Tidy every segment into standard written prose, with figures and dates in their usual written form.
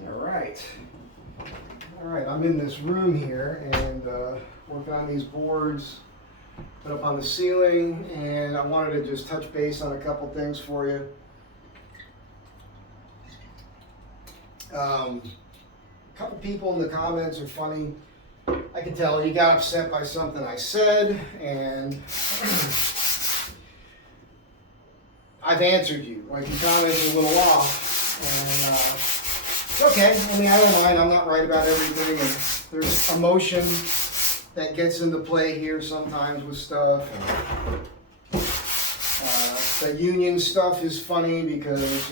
All right. All right, I'm in this room here and working on these boards, put up on the ceiling, and I wanted to just touch base on a couple things for you. A couple people in the comments are funny. I can tell you got upset by something I said, and I've answered you. Like, you commented a little off, and it's okay. I mean, I don't mind. I'm not right about everything, and there's emotion that gets into play here sometimes with stuff. And, the union stuff is funny because,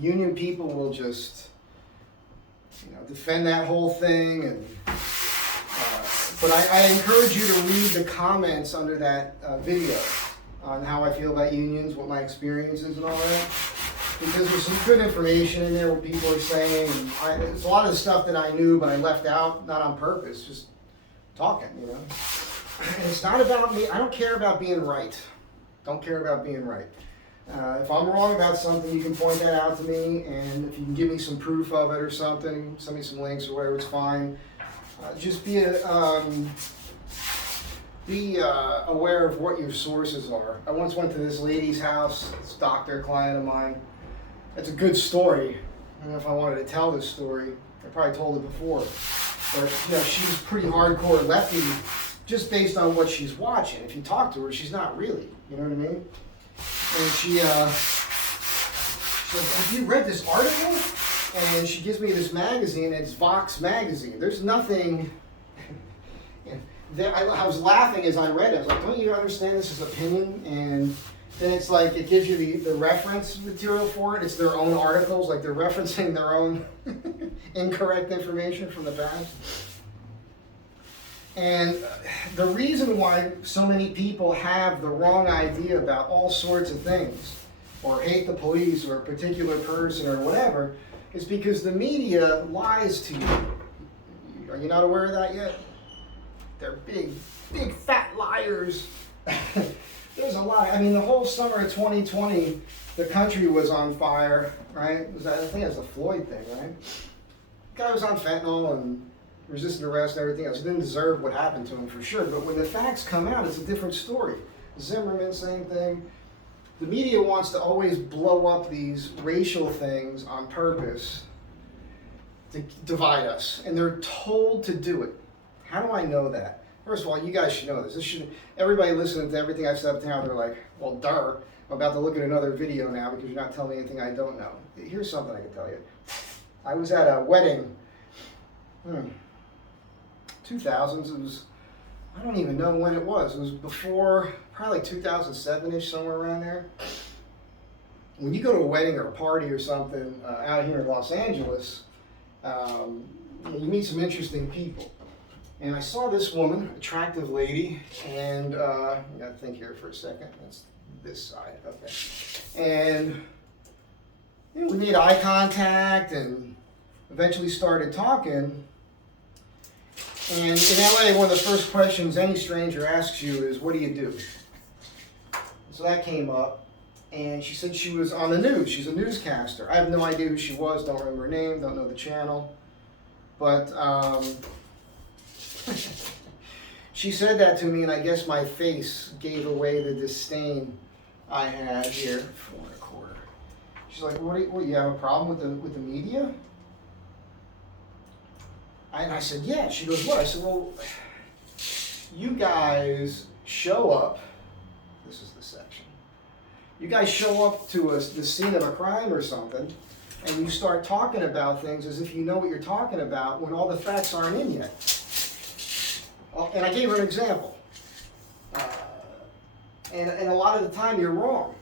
union people will just, defend that whole thing. And but I encourage you to read the comments under that video on how I feel about unions, what my experience is and all that. Because there's some good information in there, what people are saying. And it's a lot of the stuff that I knew, but I left out, not on purpose, just talking, And it's not about me. I don't care about being right. Don't care about being right. If I'm wrong about something, you can point that out to me, and if you can give me some proof of it or something, send me some links or whatever, it's fine. Just be aware of what your sources are. I once went to this lady's house, this doctor, a client of mine. It's a good story. I don't know if I wanted to tell this story. I probably told it before. But she's pretty hardcore lefty, just based on what she's watching. If you talk to her, she's not really. You know what I mean? And she said, have you read this article? And she gives me this magazine, it's Vox magazine. There's nothing, I was laughing as I read it. I was like, don't you understand this is opinion? And then it's like, it gives you the reference material for it. It's their own articles, like they're referencing their own incorrect information from the past. And the reason why so many people have the wrong idea about all sorts of things, or hate the police or a particular person or whatever, is because the media lies to you. Are you not aware of that yet? They're big, big fat liars. There's a lie. I mean, the whole summer of 2020, the country was on fire, right? I think it was the Floyd thing, right? The guy was on fentanyl and resisting arrest and everything else. He didn't deserve what happened to him for sure, but when the facts come out, it's a different story. Zimmerman, same thing. The media wants to always blow up these racial things on purpose to divide us, and they're told to do it. How do I know that? First of all, you guys should know this. Everybody listening to everything I've said up to now, they're like, well, duh, I'm about to look at another video now because you're not telling me anything I don't know. Here's something I can tell you. I was at a wedding, 2000s, it was, I don't even know when it was. It was before, probably 2007-ish, somewhere around there. When you go to a wedding or a party or something out here in Los Angeles, you meet some interesting people. And I saw this woman, attractive lady, and I gotta think here for a second. That's this side, okay. And we made eye contact and eventually started talking. And in LA, one of the first questions any stranger asks you is, what do you do? So that came up, and she said she was on the news. She's a newscaster. I have no idea who she was, don't remember her name, don't know the channel. But she said that to me, and I guess my face gave away the disdain I had here. 4 1/4. She's like, what, you have a problem with the media? And I said, yeah. She goes, what? I said, well, you guys show up. This is the section. You guys show up to the scene of a crime or something, and you start talking about things as if you know what you're talking about when all the facts aren't in yet. And I gave her an example. And a lot of the time you're wrong.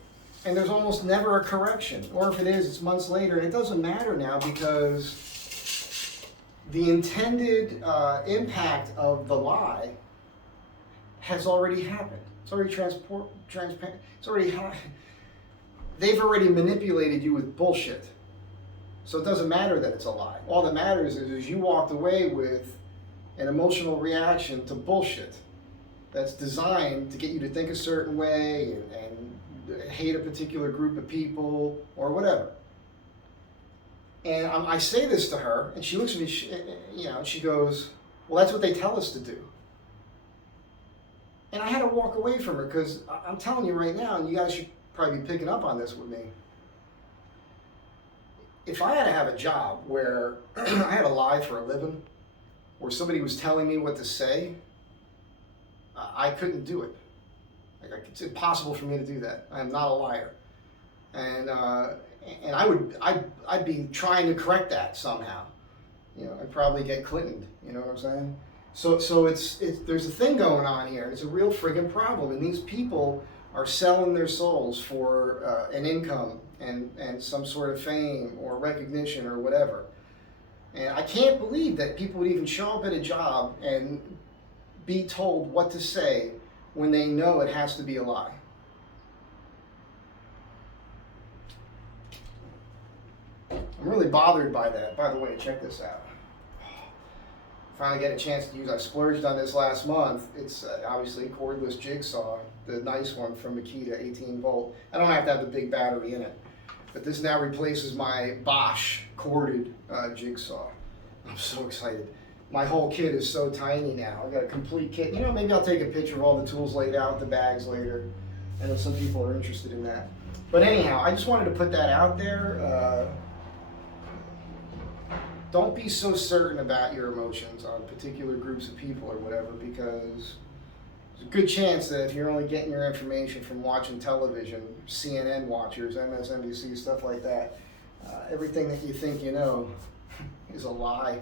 And there's almost never a correction. Or if it is, it's months later. And it doesn't matter now because the intended impact of the lie has already happened. It's already transparent. It's already they've already manipulated you with bullshit. So it doesn't matter that it's a lie. All that matters is you walked away with an emotional reaction to bullshit that's designed to get you to think a certain way and hate a particular group of people or whatever. And I say this to her, and she looks at me, and she goes, well, that's what they tell us to do. And I had to walk away from her because I'm telling you right now, and you guys should probably be picking up on this with me. If I had to have a job where I had to lie for a living, where somebody was telling me what to say, I couldn't do it. Like, it's impossible for me to do that. I am not a liar. And I'd be trying to correct that somehow. I'd probably get Clintoned, you know what I'm saying? So it's there's a thing going on here. It's a real friggin' problem, and these people are selling their souls for an income and some sort of fame or recognition or whatever. And I can't believe that people would even show up at a job and be told what to say when they know it has to be a lie. I'm really bothered by that. By the way, check this out. Finally get a chance to use. I splurged on this last month. It's obviously Cordless Jigsaw, the nice one from Makita, 18 volt. I don't have to have the big battery in it, but this now replaces my Bosch corded jigsaw. I'm so excited. My whole kit is so tiny now. I got a complete kit. Maybe I'll take a picture of all the tools laid out with the bags later. I know some people are interested in that. But anyhow, I just wanted to put that out there. Don't be so certain about your emotions on particular groups of people or whatever, because there's a good chance that if you're only getting your information from watching television, CNN watchers, MSNBC, stuff like that, everything that you think you know is a lie.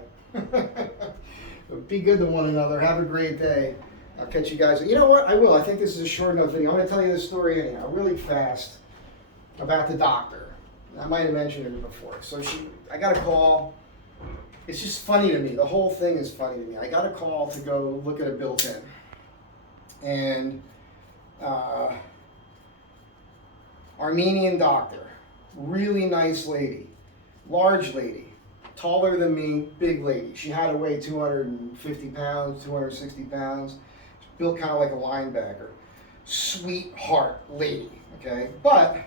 Be good to one another. Have a great day. I'll catch you guys. You know what? I will. I think this is a short enough video. I'm going to tell you this story anyhow, really fast, about the doctor. I might have mentioned it before. So I got a call. It's just funny to me. The whole thing is funny to me. I got a call to go look at a built-in. And Armenian Doctor, really nice lady, large lady, taller than me, big lady. She had to weigh 250 pounds, 260 pounds. She's built kind of like a linebacker. Sweetheart lady, okay? But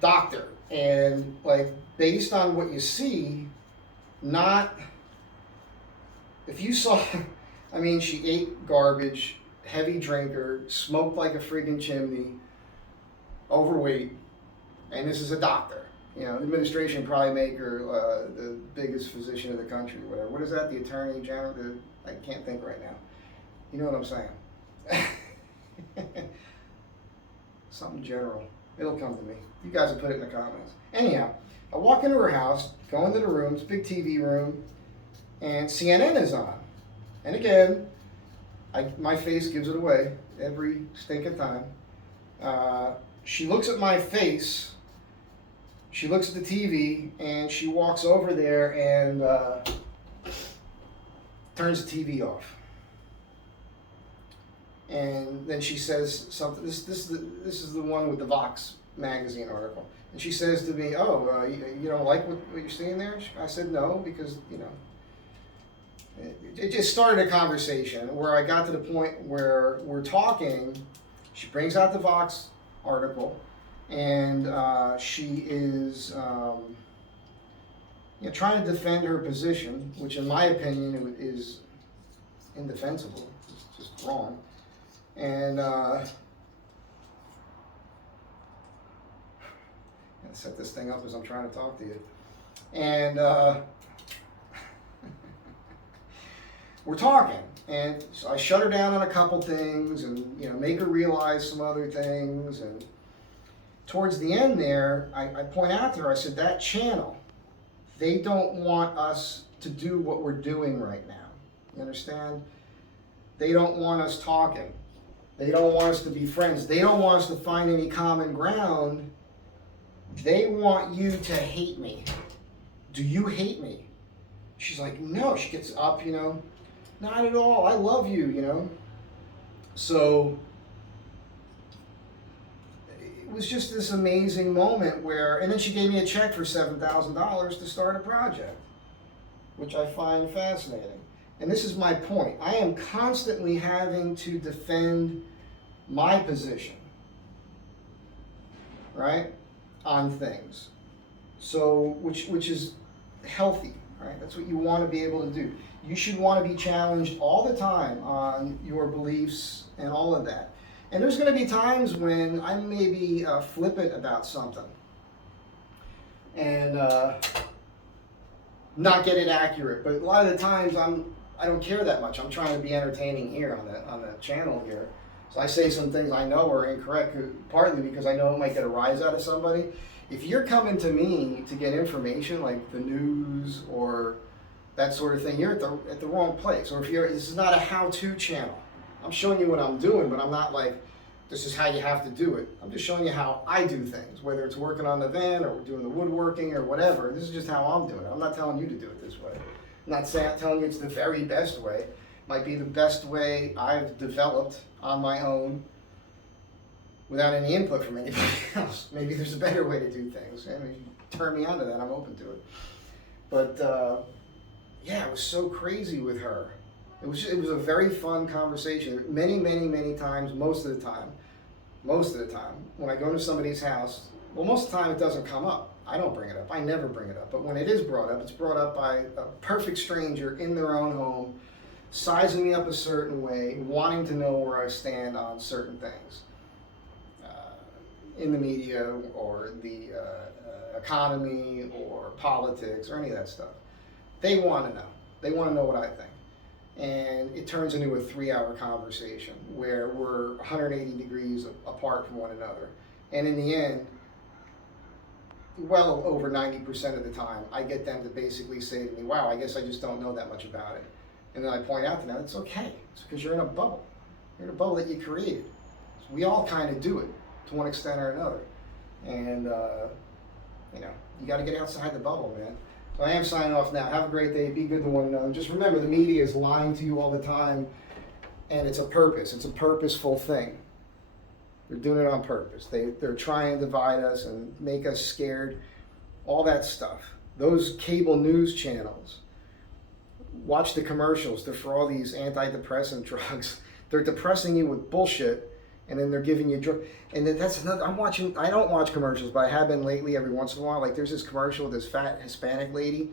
doctor, and like based on what you see, if you saw, I mean, she ate garbage, heavy drinker, smoked like a friggin' chimney, overweight, and this is a doctor. The administration probably make her the biggest physician in the country, whatever. What is that, the attorney general? I can't think right now. You know what I'm saying? Something general. It'll come to me. You guys will put it in the comments. Anyhow, I walk into her house, go into the room, it's a big TV room, and CNN is on. And again, my face gives it away every stinking time. She looks at my face, she looks at the TV, and she walks over there and turns the TV off. And then she says something. This is the one with the Vox magazine article. And she says to me, "Oh, you don't like what you're seeing there?" I said, "No, because it just started a conversation where I got to the point where we're talking. She brings out the Vox article, and she is trying to defend her position, which in my opinion is indefensible. It's just wrong." And set this thing up as I'm trying to talk to you. And we're talking, and so I shut her down on a couple things, and make her realize some other things. And towards the end there, I point out to her, I said, that channel, they don't want us to do what we're doing right now. You understand? They don't want us talking. They don't want us to be friends. They don't want us to find any common ground. They want you to hate me. Do you hate me? She's like, no. She gets up, not at all. I love you, So it was just this amazing moment where, and then she gave me a check for $7,000 to start a project, which I find fascinating. And this is my point. I am constantly having to defend my position, right, on things. So, which is healthy, right? That's what you want to be able to do. You should want to be challenged all the time on your beliefs and all of that. And there's going to be times when I may be flippant about something and not get it accurate. But a lot of the times I don't care that much. I'm trying to be entertaining here on the channel here. So I say some things I know are incorrect, partly because I know it might get a rise out of somebody. If you're coming to me to get information like the news or that sort of thing, you're at the wrong place. Or if this is not a how-to channel. I'm showing you what I'm doing, but I'm not like, this is how you have to do it. I'm just showing you how I do things, whether it's working on the van or doing the woodworking or whatever. This is just how I'm doing it. I'm not telling you to do it this way. I'm not telling you it's the very best way. It might be the best way I've developed on my own without any input from anybody else. Maybe there's a better way to do things. And if you turn me on to that, I'm open to it. But yeah, it was so crazy with her. It was a very fun conversation. Many times, most of the time, when I go to somebody's house, well, most of the time it doesn't come up. I don't bring it up. I never bring it up. But when it is brought up, it's brought up by a perfect stranger in their own home, sizing me up a certain way, wanting to know where I stand on certain things. In the media or the economy or politics or any of that stuff. They want to know. They want to know what I think. And it turns into a 3-hour conversation where we're 180 degrees apart from one another. And in the end, well over 90% of the time, I get them to basically say to me, wow, I guess I just don't know that much about it. And then I point out to them, it's okay. It's because you're in a bubble. You're in a bubble that you created. So we all kind of do it to one extent or another. And, you got to get outside the bubble, man. So I am signing off now. Have a great day. Be good to one another. Just remember, the media is lying to you all the time, and it's a purpose. It's a purposeful thing. They're doing it on purpose. They're trying to divide us and make us scared. All that stuff. Those cable news channels. Watch the commercials. They're for all these antidepressant drugs. They're depressing you with bullshit, and then they're giving you drugs. And that's another. I don't watch commercials, but I have been lately every once in a while. Like there's this commercial with this fat Hispanic lady,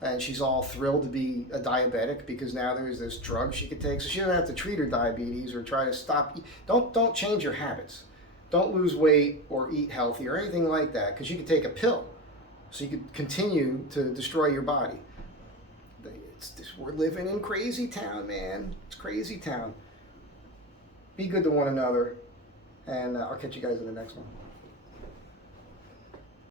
and she's all thrilled to be a diabetic because now there's this drug she could take, so she doesn't have to treat her diabetes or try to stop. Don't change your habits. Don't lose weight or eat healthy or anything like that, because you could take a pill, so you could continue to destroy your body. We're living in crazy town, man. It's crazy town. Be good to one another, and I'll catch you guys in the next one.